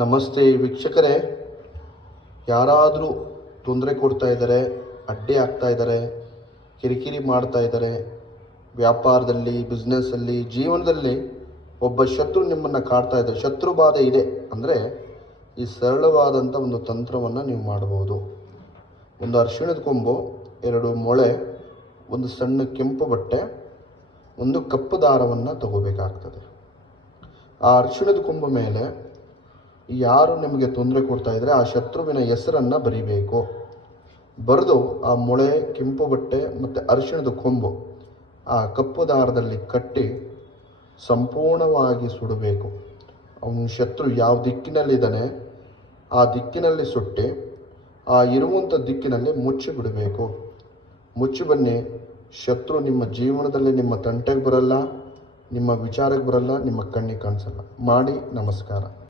ನಮಸ್ತೆ ವೀಕ್ಷಕರೇ, ಯಾರಾದರೂ ತೊಂದರೆ ಕೊಡ್ತಾ ಇದ್ದಾರೆ, ಅಡ್ಡಿ ಆಗ್ತಾ ಇದ್ದಾರೆ, ಕಿರಿಕಿರಿ ಮಾಡ್ತಾ ಇದ್ದಾರೆ, ವ್ಯಾಪಾರದಲ್ಲಿ, ಬಿಸ್ನೆಸ್ಸಲ್ಲಿ, ಜೀವನದಲ್ಲಿ ಒಬ್ಬ ಶತ್ರು ನಿಮ್ಮನ್ನು ಕಾಡ್ತಾ ಇದ್ದಾರೆ, ಶತ್ರು ಬಾಧೆ ಇದೆ ಅಂದರೆ ಈ ಸರಳವಾದಂಥ ಒಂದು ತಂತ್ರವನ್ನು ನೀವು ಮಾಡಬಹುದು. ಒಂದು ಅರಿಶಿಣದ ಕೊಂಬು, 2 ಮೊಳೆ, ಒಂದು ಸಣ್ಣ ಕೆಂಪು ಬಟ್ಟೆ, ಒಂದು ಕಪ್ಪು ದಾರವನ್ನು ತಗೋಬೇಕಾಗ್ತದೆ. ಆ ಅರಿಶಿಣದ ಕೊಂಬು ಮೇಲೆ ಯಾರು ನಿಮಗೆ ತೊಂದರೆ ಕೊಡ್ತಾ ಇದ್ದರೆ ಆ ಶತ್ರುವಿನ ಹೆಸರನ್ನು ಬರಿಬೇಕು. ಬರೆದು ಆ ಮೊಳೆ, ಕೆಂಪು ಬಟ್ಟೆ ಮತ್ತು ಅರಿಶಿಣದ ಕೊಂಬು ಆ ಕಪ್ಪು ದಾರದಲ್ಲಿ ಕಟ್ಟಿ ಸಂಪೂರ್ಣವಾಗಿ ಸುಡಬೇಕು. ಅವನ ಶತ್ರು ಯಾವ ದಿಕ್ಕಿನಲ್ಲಿದ್ದಾನೆ ಆ ದಿಕ್ಕಿನಲ್ಲಿ ಸುಟ್ಟು ಆ ಇರುವಂಥ ದಿಕ್ಕಿನಲ್ಲಿ ಮುಚ್ಚಿ ಬಿಡಬೇಕು. ಮುಚ್ಚಿ ಬನ್ನಿ, ಶತ್ರು ನಿಮ್ಮ ಜೀವನದಲ್ಲಿ ನಿಮ್ಮ ತಂಟೆಗೆ ಬರಲ್ಲ, ನಿಮ್ಮ ವಿಚಾರಕ್ಕೆ ಬರಲ್ಲ, ನಿಮ್ಮ ಕಣ್ಣಿಗೆ ಕಾಣಿಸಲ್ಲ. ಮಾಡಿ. ನಮಸ್ಕಾರ.